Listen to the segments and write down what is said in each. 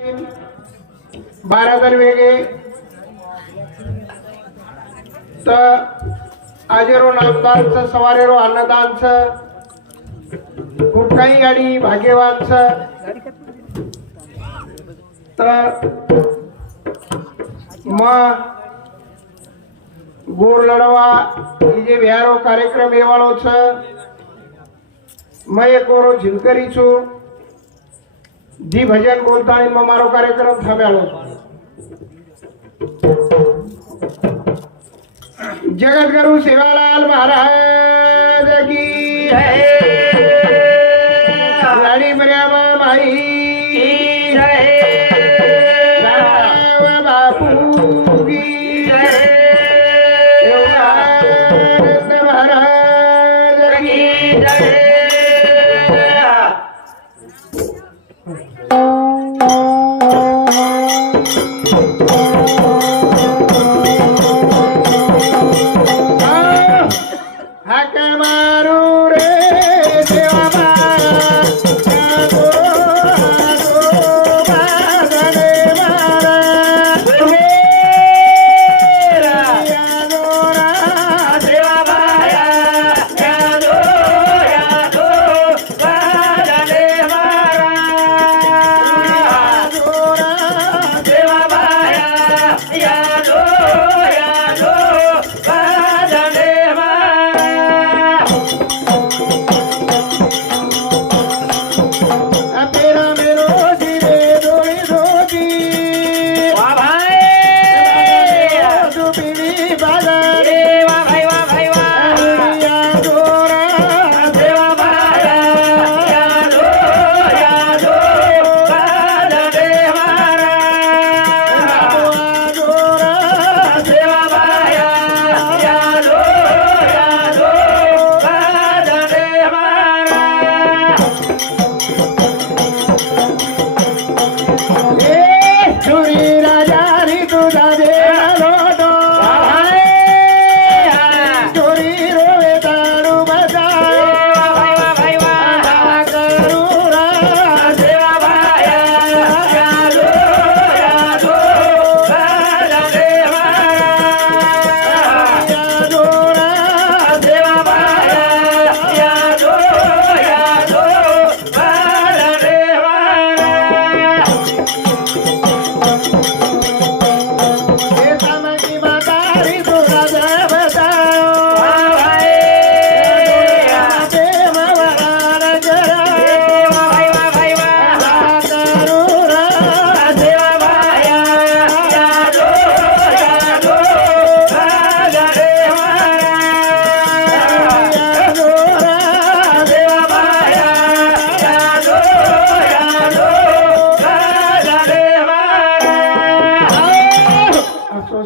12 जण वेगळे तर आजेरो नामदानचं सवारेरो अन्नदानचं खूप काही गाडी भाग्यवानचं तर मग गोर लढवा ही जे बिहारो कार्यक्रम येवाळो छ मैं एक ओरो झिलकरी छू जी भजन बोलता आणि मग मारो कार्यक्रम थांब्याळो जगद्गुरु सेवालाल महाराज की जय राणी मर्यादा माई जय राम बापू की जय योगानंद महाराज की जय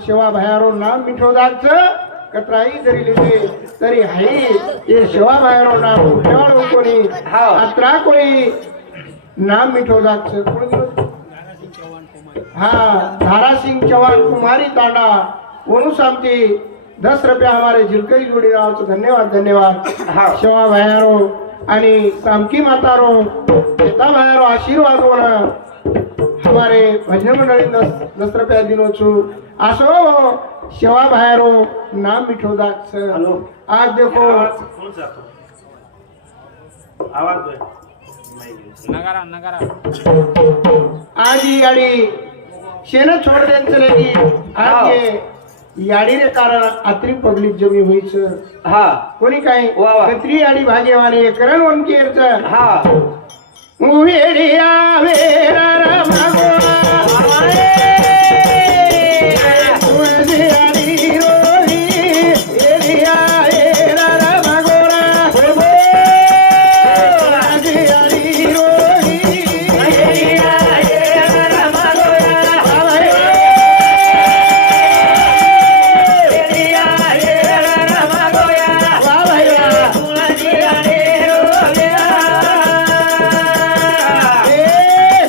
सेवा भयारो नाम मिठोदाच कतराई जरी लिहिले तरी हाई ये सेवा भयारो नाम उठेवाळ कोणी अत्रा कोणी नाम मिठोदाच हाँ धारा सिंह चौहान कुमारी तांडा वनु शांति 10 रुपया हमारे झिलकरी जोड़ी राव धन्यवाद धन्यवाद सेवा भयारो आणि सामकी मातारो पिता भयारो आशीर्वाद होना हमारे भजन मंडळी 10 रुपया दिनो छु आसो सेवा भयारो नाम मिठोदाच आज देखो आवाज नगारा नगारा आज ही गाड़ी शेना छोड़ देन चलेगी आज ये याडी रे कारण अत्री पब्लिक जमी हुई छ हा कोणी काय कत्री याडी भाग्यवाने करण वनकेर छ हा उवेडिया वेरा रामागो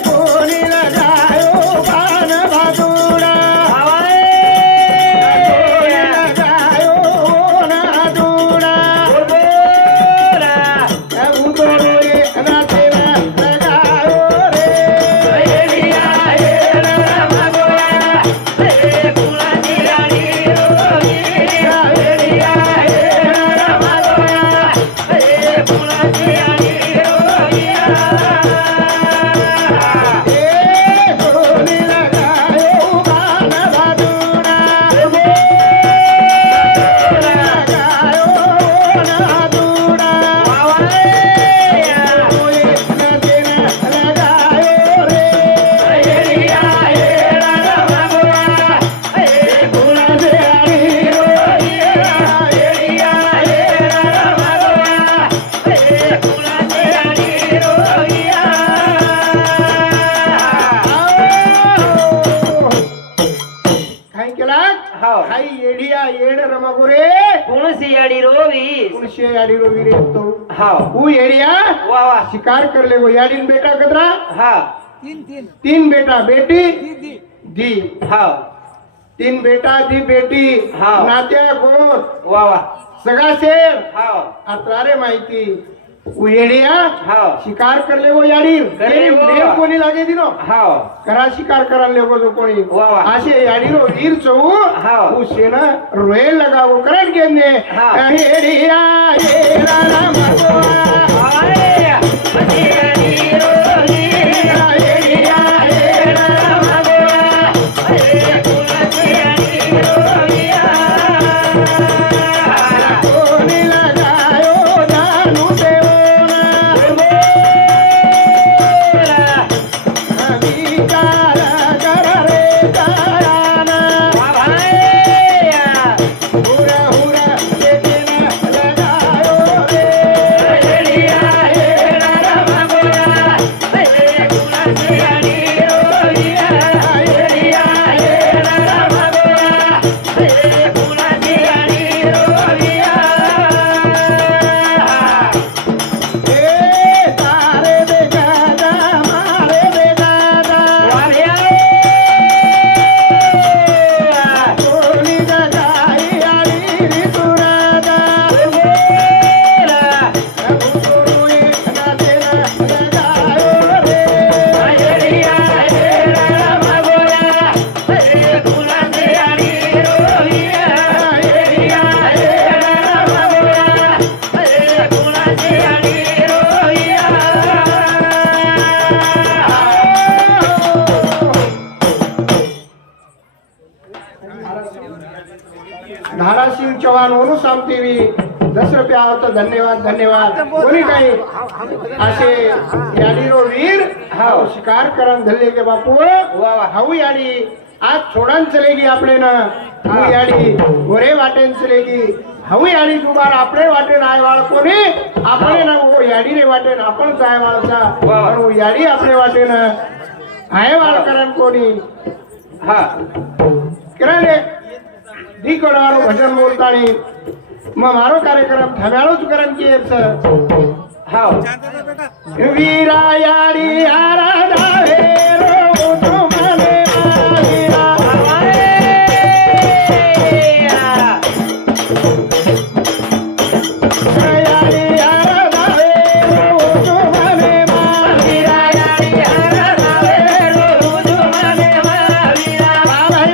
कोणी लगा येडिया येड रमगो रे कोणसी याडी रोवी उनशे याडी रो वीर तो हाव ऊ येडिया वा वा शिकार कर ले वो याडीन बेटा कदरा हा तीन बेटा बेटी दी हाव तीन बेटा दी बेटी हा. नात्या गोत वा वा सगळा शेर हाव अत्रारे माहिती ऊ येडिया हाव शिकार कर ले वो याडी करे वो. नेम कोणी लागे दिनो हाव करा शिकार करायला लेगो जो कोणी वा वा. असे याडीरो वीर चौ हा. उसेन रोयल लगावो करत गेने हा. हेडिया येरा रामगोवा हाय अशी याडी रोवी हेडिया येरा रामगोवा अरे कोणसी याडी रोवी कोणी लगायो दानू देवोना विचार कर रे ताराना हुरा हुरा तेने लगायो रे हेडिया येरा रामगोवा हेडिया येरा रामगोवा ए तारे दे गादा मारे दे गादा कोणी जगाई आली रे तुरादा गुरु एक नाते लगायो रे हेडिया येरा रामगोवा हेडिया येरा रामगोवा धाराशिव चव्हाण म्हणून सांगतेवी 10 रुपये आवत धन्यवाद धन्यवाद कोणी काही असे याडीरो वीर हाव शिकार करन धरले के बापू वा हाऊ याडी आज छोड़न चलेगी आपले ना हाऊ याडी गोरे वाटेन चलेगी हाऊ याडी दुबार आपले वाटेन आय वाळ कोणी आपले ना वो याडी रे वाटेन आपण जाय वाळचा पण वो याडी आपले वाटेन आय वाळ करन कोणी हा किराने दी कोडारो भजन बोलतानी मग मारो कार्यक्रम थव्याळोच करन की हाव वीरा याडी आराधावे रो तुमने मावीरा याडी आराधावे रो तुमने मावीरा याडी आराधावे रो तुमने मावीरा भाई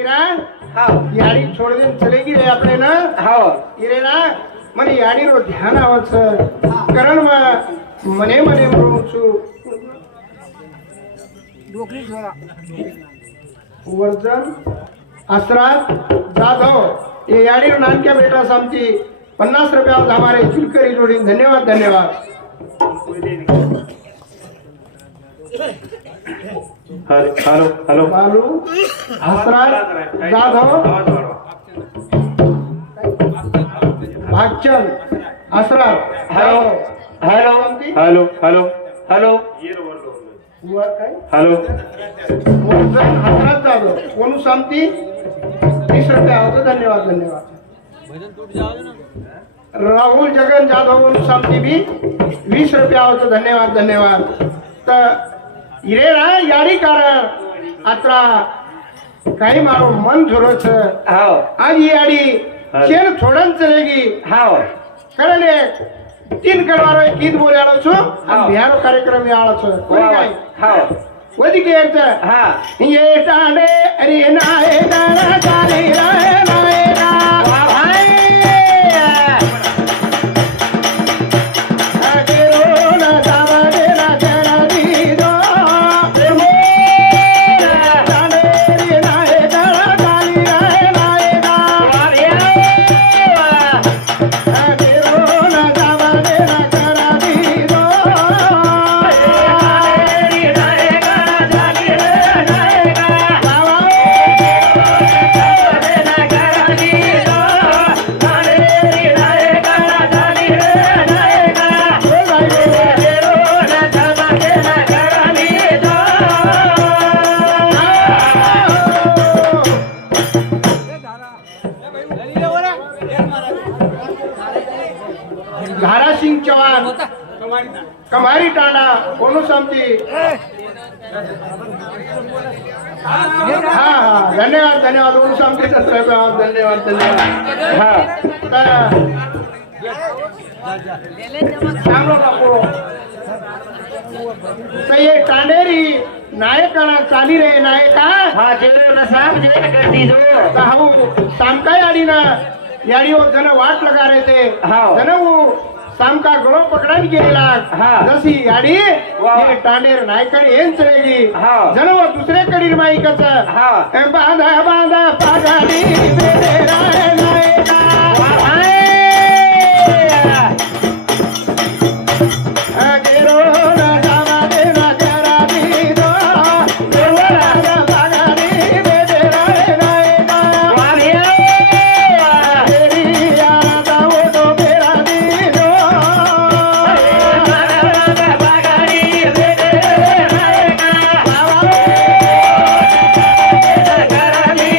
हीरा हाव याडी छोड़ देन चलेगी रे अपने ना हाव हीरे ना મને યાડીનો ધ્યાન આવે છે કરણમાં મને મને મળું છું वर्जन आसरात जाधव ये याडीनो नानक्या बेटा सामची 50 रुपया हमारे चिलकरी जोड़ी धन्यवाद धन्यवाद hello hello Balu Asarat Jadhav Bhagchand Asarat hello hello hello hello hello हुआ काय हेलो वर्जन आसरात जाधव कोण सामती 30 रुपया होतो धन्यवाद धन्यवाद राहुल जगन जाधव कोण सामती भी 20 रुपया होतो धन्यवाद धन्यवाद तर हिरे ना याडी कारण आता काही मारो मन झुरो छ हाव आज ही याडी शेर छोडन चलेगी हाव कारण 3 करवारो एक गीत बोलाडो છું અને બિહારો કાર્યક્રમ આળો છો કોઈ કાઈ हाव વધી કે છે हा ये टाडे अरे नाए दाना चाली राए नाए ना वाह भाई अकेरो ना सावरे ना चला दी दो टाडे रे नाए दाना चाली राए नाए ना अकेरो ना सावरे ना चला दी दो धारासिंग चव्हाण कमारी टांडा कोणू समती हा हा धन्यवाद धन्यवाद कोणू समती धन्यवाद धन्यवाद धन्यवाद हा चांगलो बापू तर ये टांडेरी नायकाना चाली रे नायका हा जेरो ना साहब जे कर दीजो तर हाऊ सामका याडीना याडीवर जण वाट लगा रे ते हाव. जण वो सामका गळो पकडायला गेला हा. जशी गाडी वा. हे टांडेर नायकडे येन चलेगी हाव. जण वो दुसरे कडीर माईकच हाव. बांधा बांधा पागाडी बेटे राय नायका वाह भाई अगेरो ना जावा दे ना करा दी दो देवरा पागाडी बेटे राय नायका वाह भैया तेरी यारा दावो तो बेरा दी दो बागाड़ी बेटे नायका बाबा करानी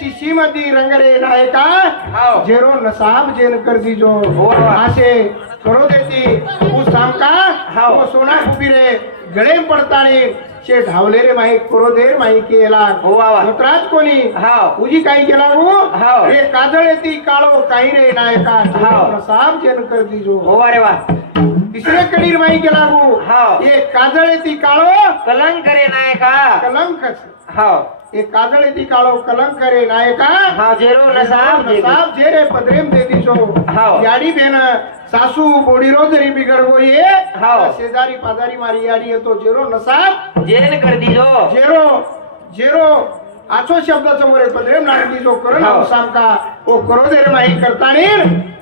शिशी मधी रंगरे नायका हाव. जेरो नसाब जेन कर दीजो वाह. असे करो देती उ सामका हाव. ओ सोना रे गळे पडताळे शे ढावले रे माही करो दे माही केला वाह. नत्राज कोणी हाव. उजी काही केला हाव. रे काजळे ती काळो काही रे नायका हाव. नसाब जेन कर दीजो हो अरे वा तिसरे कडीर माही केला हाव. ये काजळे ती काळो कलंक रे नायका कलंकच हाव ये काजळे ती काळो कलंक रे नायका हाव जेरो नसाब जे साप जे रे पदरेम दे दिसो हाव. याडी बेन सासू बोडीरो जरी बिगड गो ये हाव. शेजारी पाजारी मारी याडी येतो जेरो नसाब जेन कर दीजो जेरो जेरो आछो शब्द समोर पदरेम नागदी जो करो हाव. सामका ओ करो दे रे माही करतानी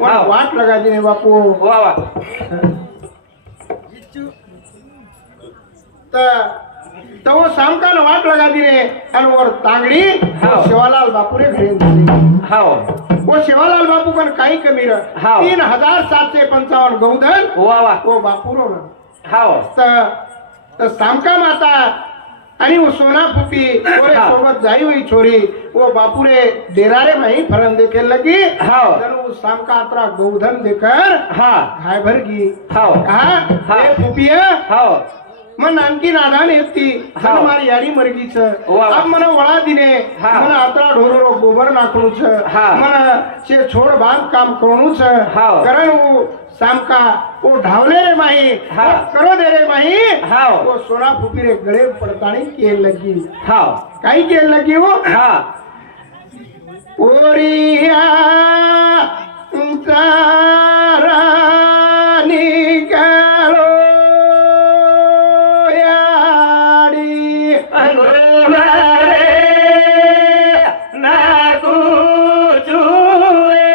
हाव. वाट लगा दिने बापू वा वा तो वो सामकान वाट लगा दिने आणि वर तांगडी हाव. शिवालाल बापू रे घरी दिली हाव वो शिवालाल बापू पण काही कमी र हाव. 3755 गौधन वा वा वो बापूरो ना हाव तर सामका माता आणि वो सोना फुपी ओरे हाव. सोबत जाई हुई छोरी वो बापूरे डेरारे माही फरन देखे लगी हाव. जनु सामका अतरा गौधन देकर हा घाय भर गी हाव कहा हाव. ए फुपिया हाव मन आणखी नादान येती हाव. मारी याडी मर्गीच वा. अब मन वळा दिने हाव. मन अतरा ढोरो गोबर नाखणूच हाव. मन शे छोड बांध काम करूच हाव. कारण वो सामका वो ढावले रे माही हाव. वो करो दे रे माही हाव. वो सोना फुपी रे गळे पडताणी केल लगी हाव काही केल लगी वो हा ओरिया तारा निकालो याडी अंगुरे नाकू चुए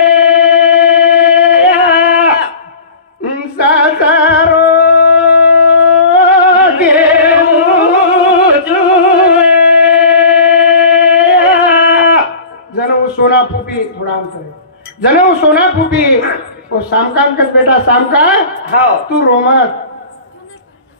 सासारो गेऊ चुए जणू सोना फुपी थोडा अंतर जणू सोना फुपी ओ सामकांकच बेटा सामका हाव तू रोमत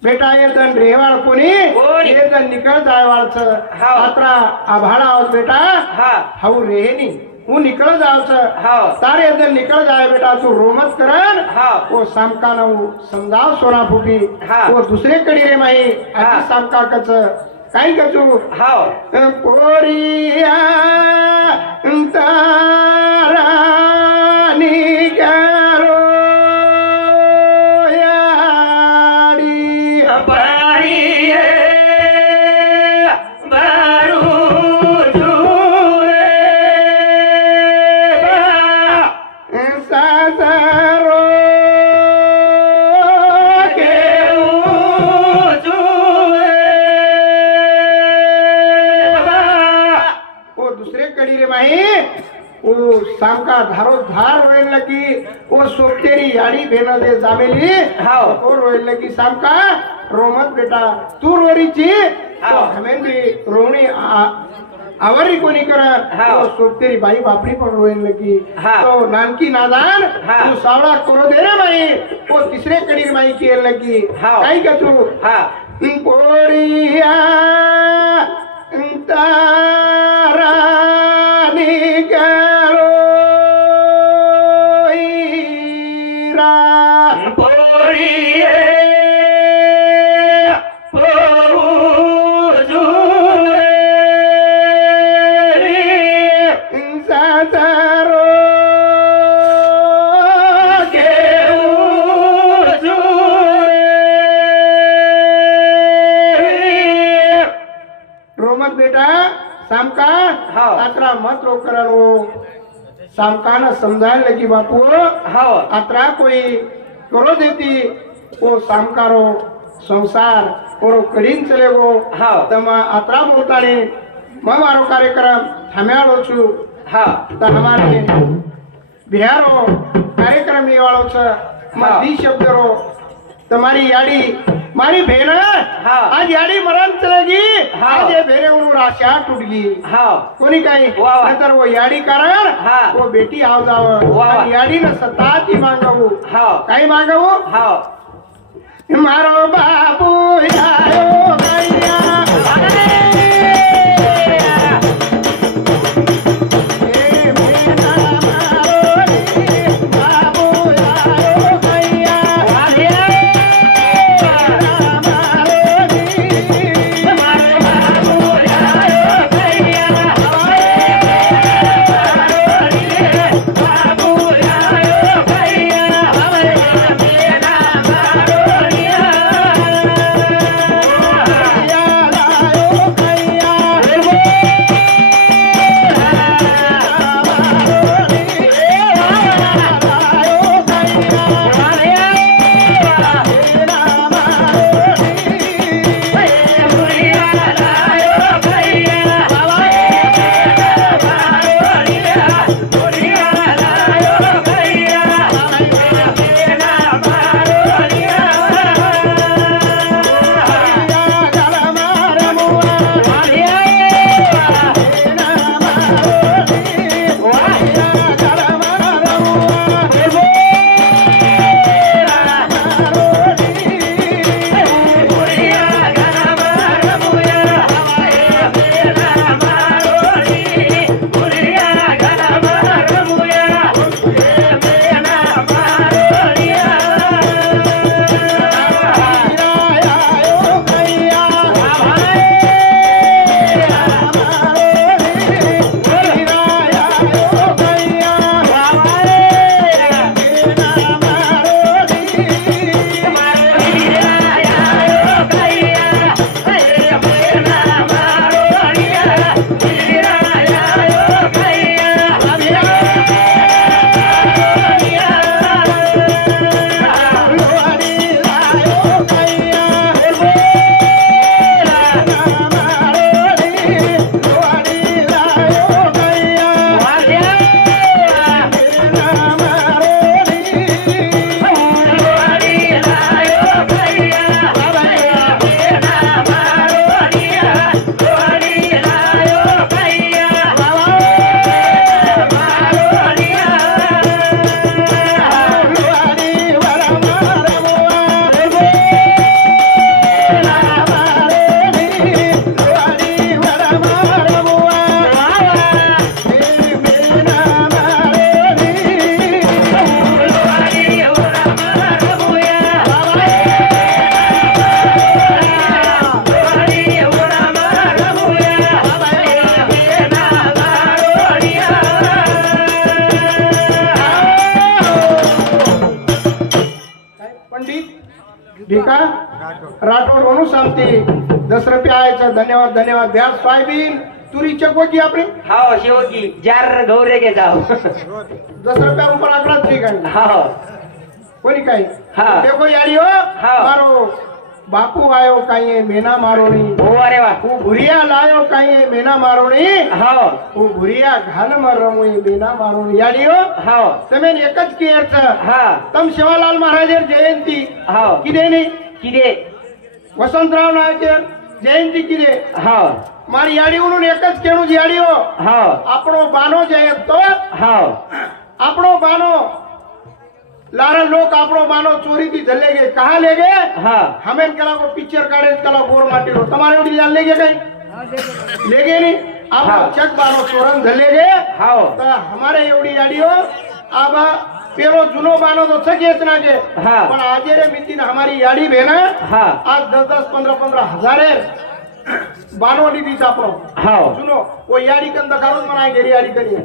बेटा ये तन रेवाळ कोणी कोणी? ये तन निकळ जायवाळच हाव. आत्रा आभाळा आहोत बेटा हा हाऊ रेहनी હું નીકળ જાવ છે હાવ. તારે અંદર નીકળ જાય બેટા તું રોમત કરન હાવ. ઓ સામકાનો સમજાવ સોના ફૂટી હાવ. ઓ દુસરે કડી રે માહી આજી હાવ. સામકા કચ કાઈ કચું हाव પોરિયા તારા નિકારો યાડી पाणी बारू चुए સાસરો गेऊ चुए ओ दुसरे कडी रे माही ओ सामका धारो धार रोयन लगी ओ सोपतेरी याडी भेन दे जामेली हाव. ओ रोयन लगी सामका रोमत बेटा तू रोरीची हाव. तो हमें भी रोवणी आवरी कोणी कर हाव. ओ सोपतेरी बाई बापरी पण रोयन लगी हाव. तो नानकी नादान हाव. तू सावळा करो दे रे माई ओ तिसरे कडी रे माई केल लगी हाव. काय का तू हा पोरिया तारा निकालो ईरा पोरिये पोरू चुए सासारो गेऊ चुए रोमत बेटा सामका हाव. आत्रा मत रोकरानो सामकाना समजायला लगी बापू हाव आत्रा कोई करो देती वो सामकारो संसार और कड़ीन चले गो हाव. तमा आत्रा बोलताने मैं मारो कार्यक्रम थाम्याळो छु हा तर हमारे बिहारो कार्यक्रम ये वाळो छ हाव. दी शब्द रो तुम्हारी याडी मारी भेन हाव. आज याडी मरण चलेगी हाव. आज ये भेरे उनु राशा टूट गई हाव कोणी काही वा वा. नंतर वो याडी कारण हा. वो बेटी आव जाव वा वा. आणि याडी न सताती मागवू हाव काही मागवू हाव मारो बाबू आयो गैया ठीक आहे राठोड म्हणून सांगते 10 रुपये आयचं धन्यवाद धन्यवाद द्या सोयाबीन तुरी चकवती आपली हाव शेवटी जार गौरे के जाओ 10 रुपया ऊपर आंकड़ा ठीक है हाव कोणी काही हाँ देखो यारी हो हाँ। मारो बापू आयो काई मेना मारोणी हो अरे वा હું ભુરિયા લાયો કાઈ મેના મારોણી हाव હું ભુરિયા ઘાલમાં રમું મેના મારોણી યાડીઓ हाव તમે એક જ કેર છે हा તમ સેવાલાલ મહારાજર જયંતી हाव किदेनी किदे वसंतराव नायकर जयंती किदे हाव મારી યાડીઓનું એક જ કેણું છે યાડીઓ हाव આપણો બાનો જયંત તો हाव આપણો બાનો लारा लोग આપણો બાનો ચોરી થી જલે ગए कहां ले गए हा हमें कला को पिक्चर काढे कला गोर माटी रो तुम्हारे उड़ी जान ले गए कहीं ले गए नहीं आप हाँ। चक बानो चोरन जले गए हाव तो हमारे एवढी गाड़ियों अब पेलो जुनो बानो तो सकेच ना के हाँ। पण आजे रे मितीन हमारी याडी बेना हा आज 10-10 15-15 हजारे बानो लीधी सापड़ो हाव जुनो वो याडी कंद करून मनाय गेरी याडी करी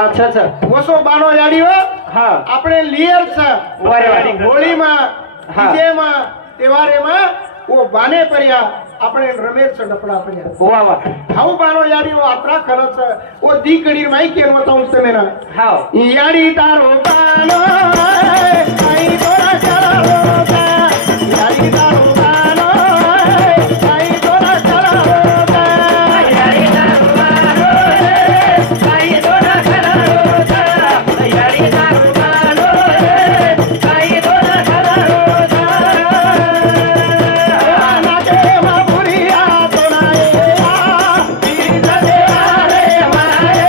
अच्छा अच्छा वसो बानो याडी हो हा આપણે લિયર છે વારે વારે. હોળીમાં હા. ડીજેમાં તહેવારેમાં ઓ બાને पर्या આપણે રમેશ છે ડપડા पर्या वा वा હાઉ બાનો યાડી ઓ આત્રા ખરચ ઓ દી કડીર માઈ કેન વતાઉં તમે ના हाव યાડી તારો બાનો આઈ તોરા ચલાવો કા યાડી તારો બાનો આઈ તોરા ચલાવો કા यारी दारुबानो काही दोना खरारोजा यारी दारुबानो काही दोना खरारोजा नाके मापुरिया तोनाए आ बीज देवारे माए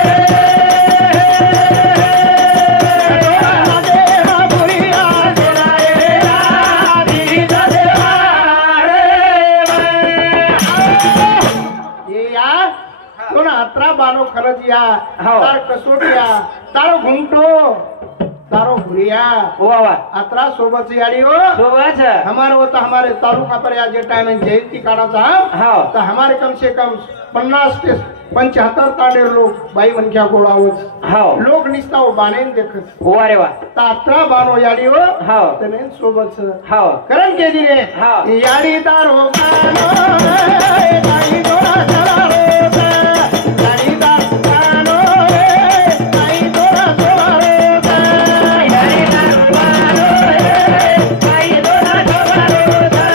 नाके मापुरिया तोनाए आ बीज देवारे ये या कोण अत्रा बानो खरच या हो. तार कसोटिया तारो घुंटो तारो भुरिया वा वा अत्रा सोबत याडी हो सोवाच हमारे होता हमारे तालुका पर या जे टाइम में जयंती काढाचा हाव तो हमारे कम से कम 50 से 75 ताडेर लोग बाई मनक्या गोळावच हाव लोक निस्ता हो बानेन देखत वा रे वा तात्रा बानो याडी हो हाव तने सोबत हाव करण के दिने हाव. याडी तारो बानो ताई गोळा चलारो याडी तारो बानो ताई गोळा चलारो यारी दारुबानो काही दोना खरारोजा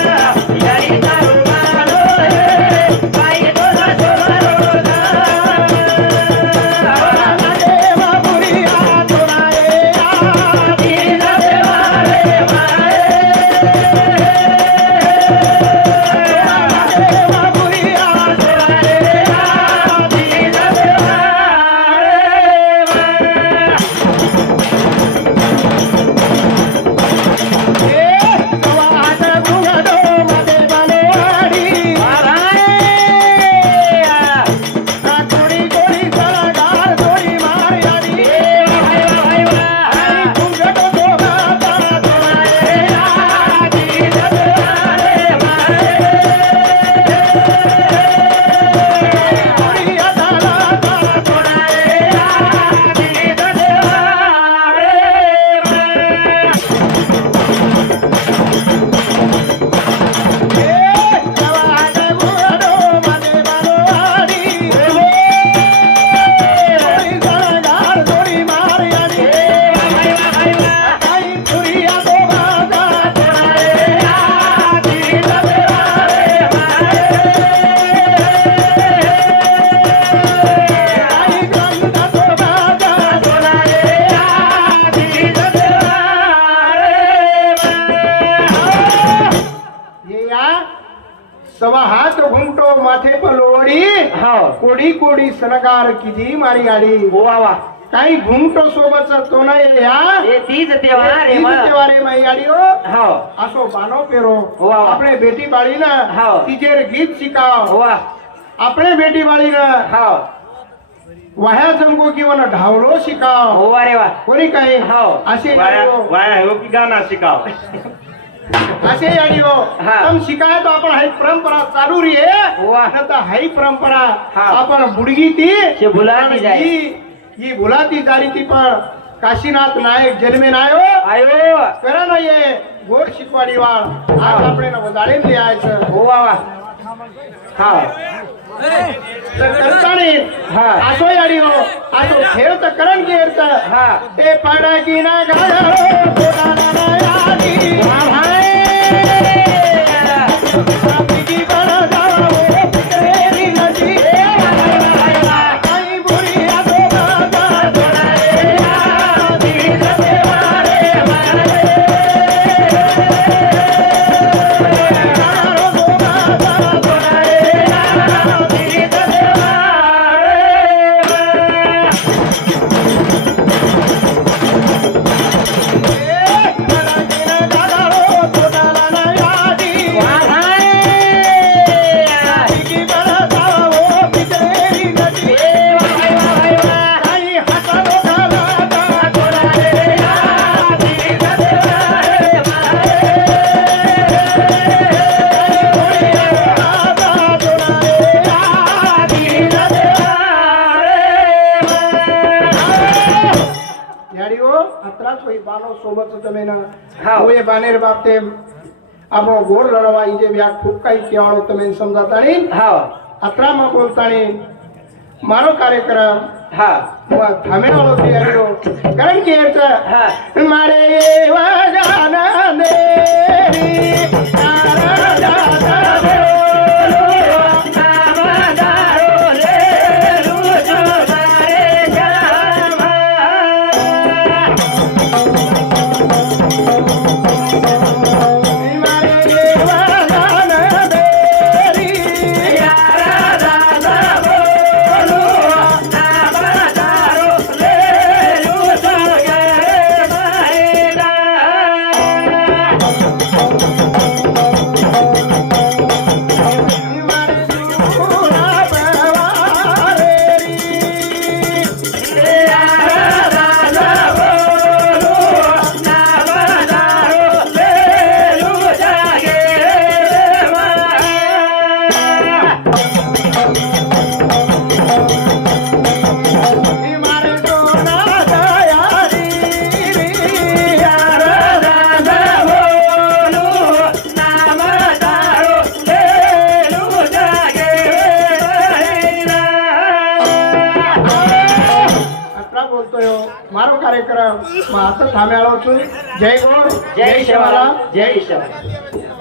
यारी दारुबानो काही दोना खरारोजा नाके मापुरिया तोनाए आ बीज देवारे माए नाके मापुरिया तोनाए आ बीज देवारे ए वाद गुगडो मध्ये बनवाडी कोडी कोडी सळगार कोडी मारयाडी गुगडो दोगा तारा तोनाए आ बीज देवारे कोडी अदाला तारा तोनाए आ बीज सवा हाथ घुमटो माथे पर लोडी हाव कोडी कोडी सनगार किती मारी आडी वा वा काही घुमटो सोबत तो नाही या એ તીજ તહેવાર એમાં तહેवारे माई आडियो હાવ असो बानो पेरो वाह. આપણે બેટી બાળીને હાવ. તીજેર ગીત શીખાવ वा આપણે બેટી બાળીને हाव वाह्या जंगो किंवा ढावलो शिकाव वा रे वा कोणी काही हाव. असे वाया याडियो वाया हो की गाना शिकाव असे याडियो हा. तम शिकाय तो आपण हाई परंपरा चालू री आहे वाह. न तर हाई परंपरा हा. आपण बुडगी ती शे भुलाती जाय. ही भुलाती जारी ती पण काशीनाथ नायक जन्मे नायो आयो करा ना ये गोड शिकवाडी वाळ आज આપણે વધારે लिहायचं हो बाबा हा तर करताने हा. आसो याडी हो आसो खेळ तर करण घेत हा ते पाडाकी ना गाडो कोडाना ना यादी वा भाई आपली बळा जावो पितरेरी नदी आई बुरी आसो बाबा दोडारे यादी जतेवारे मारे जारो बाबा दोडारे यादी जतेवारे पाडाकी ना गाडो कोडाना ना यादी वा भाई आपली बळा जावो पितरेरी नदी वा भाई आई हातालो गाला दोडारे यादी जतेवारे मारे याडीओ अत्राच होई बानो सोबत તમે ના હા. ઓએ બાનેર બાપતે આપણો ગોળ લડવા ઈ જે વ્યા ખૂબ કાઈ કેવાળો તમે સમજાતાણી हा અત્રામાં બોલતાણી મારો કાર્યક્રમ हा થામેવાળો છે याडीओ કારણ કે हा મારે એવા જાના દેરી તારા દાદા મારે એવા જાના દેરી મારે સુરા પવારેરી મારે સોના દયારી આટલા બોલતો મારો કાર્યક્રમ માં હાથ થામેવાળો છું જય ગોળ जय शिवराम जय शिवराम